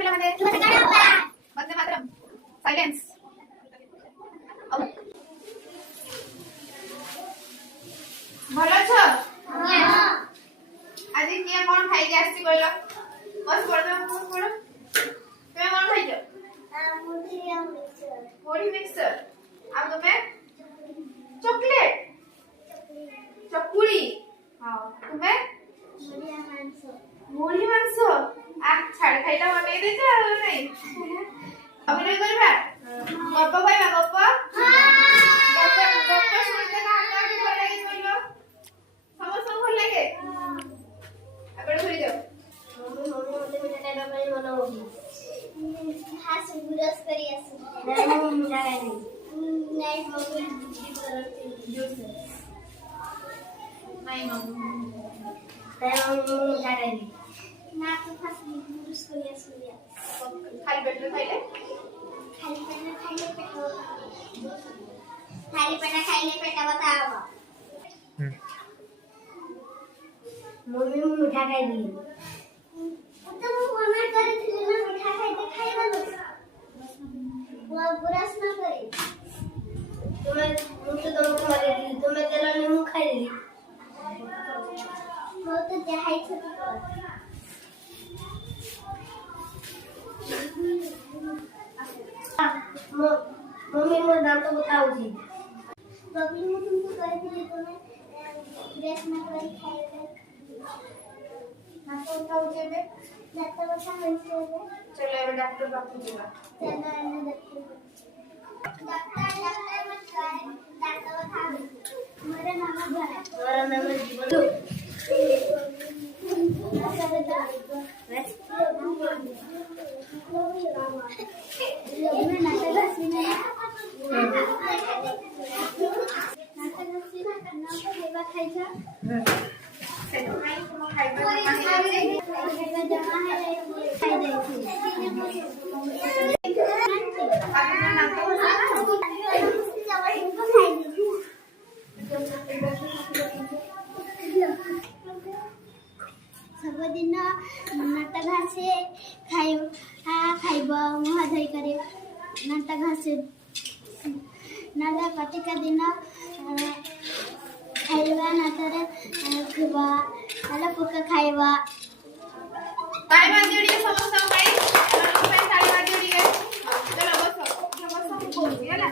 पिला माने वंदे मातरम साइलेंस भलो छ आज किया कोन खाइ के आसी कहलो बस पड़ तुम्हें कोन खाइ छ मुढ़ी मिक्सचर आ तुम्हें चॉकलेट चकुली हां तुम्हें मुढ़ी मांस आ छाड़ खाइला बनै दे छ नहीं अभिनय करबा गप्प कहबा गप्प गप्प सुनते ना हमरा भी भल लागे कहलो समस्त भल लागे आपण घरी जाओ मम्मी मिठा खाइबा पई मन होगी खास गुरस करी आसु नहीं मिठा खाइ नहीं मम्मी जी करती जूस नहीं मम्मी मिठा खाइ ना तो खास गुरस करी आसु खाली पेट में खाइले पेट बताओ मम्मी मु मिठा खाइ दी तो मु मना कर थी ना मिठा खाइबा वो बुरास ना करे तुम्हें मुझे तो खाइ दी तुम्हें देला नहीं मु खाइ दी वो तो चाहे छ मम्मी मो दांत बताओ जी मम्मी ने तुमको कह दिए तुम्हें ड्रेस ना करी खाएगा ना तो बताओ जे बे डॉक्टर बता है चलो अब डॉक्टर बापू जी चलो ना डॉक्टर मत करे डॉक्टर बता मेरा नाम जीवन सबदिन नाता घासे खाइब मुहा धोई करे नाता घासे नाता कटिका दिन खाइबा नातारे खुबा हला पुका खाइबा ताई बाजी उड़ी समोसा खाई मैं ताई बाजी उड़ी चलो बस बोल दिया ना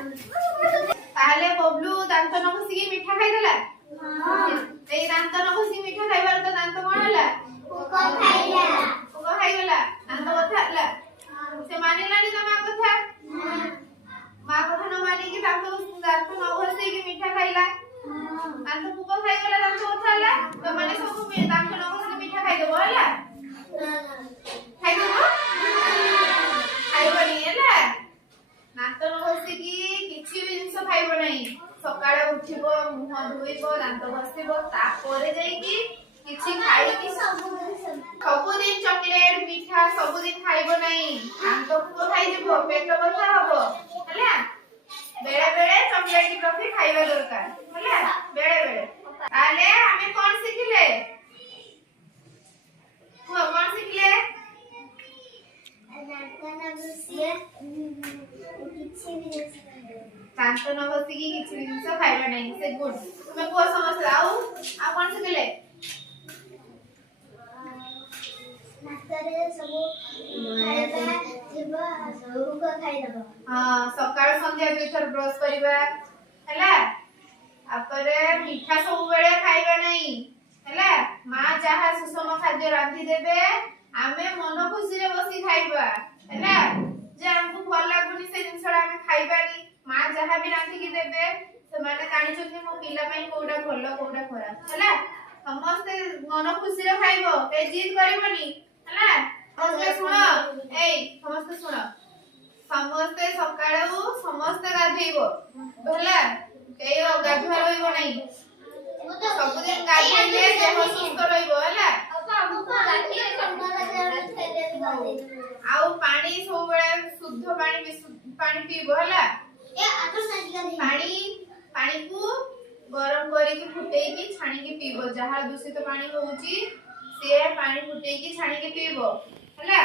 ताले बबलू दांत न घसी के मिठा खाइ देला हां ए दांत न घसी मिठा खाइबार तो दांत कोन हला पुका खाइला दांत कथा हला से मानिला नि तमा कथा मां कथा न मानि के दांत न घसी के मिठा खाइला दांत पुका खाइगला दांत कथा हला तो माने सब दांत न घसी के मिठा खाइ देबो हला खाइ देबो खाइबनी हला दांत न घसी की किछि भी जिंस खाइबो नहीं सकाळे उठिबो मुह धोइबो दांत घसिबो तापरे जाई की किछि खाइ की सब दिन चॉकलेट मीठा सब दिन खाइबो नहीं दांत को खाइ जेबो पेट बथा हबो हला बेले बेले चॉकलेट की टॉफी खाइबा दरकार हला बेले बेले ताले हमें कोन सिखिले को कोन सिखले दांत न घसी की किछि जिंस खाइबा नहीं से गुड तुम्हें को समस्या आ कोन सिखले नातारे सब खाइबा जेबा सब को खाइ दबो हां सकाळ संध्या भीतर ब्रश करिबा हला आपरे मीठा सब बेले खाइबा नहीं हला मां चाहा सुषम खाद्य रांधी देबे आमे मन खुशी रे बसी खाइबा हला जे हमको भल लागुनी से जिंसडा आमे खाइबानी मां चाहा भी रांधी के देबे से माने कानी चोथि मो पिला पई कोडा भलो कोडा खराब हला समस्त मन खुशी रे खाइबो ए जिद करिबनी हला समस्त सुनो ए समस्त सुनो समस्त सकाळो समस्त गाधेइबो हला ए गाधुआ रहिबो नहीं सब दिन गाधेइले देह सुस्त रहिबो हला आउ पानी सब बेले शुद्ध पानी पीबो हला पानी पानी को गरम करी के फुटै के छाणी के पीबो जहा दूषित पानी होउची से पानी फुटै के छाणी के पीबो हला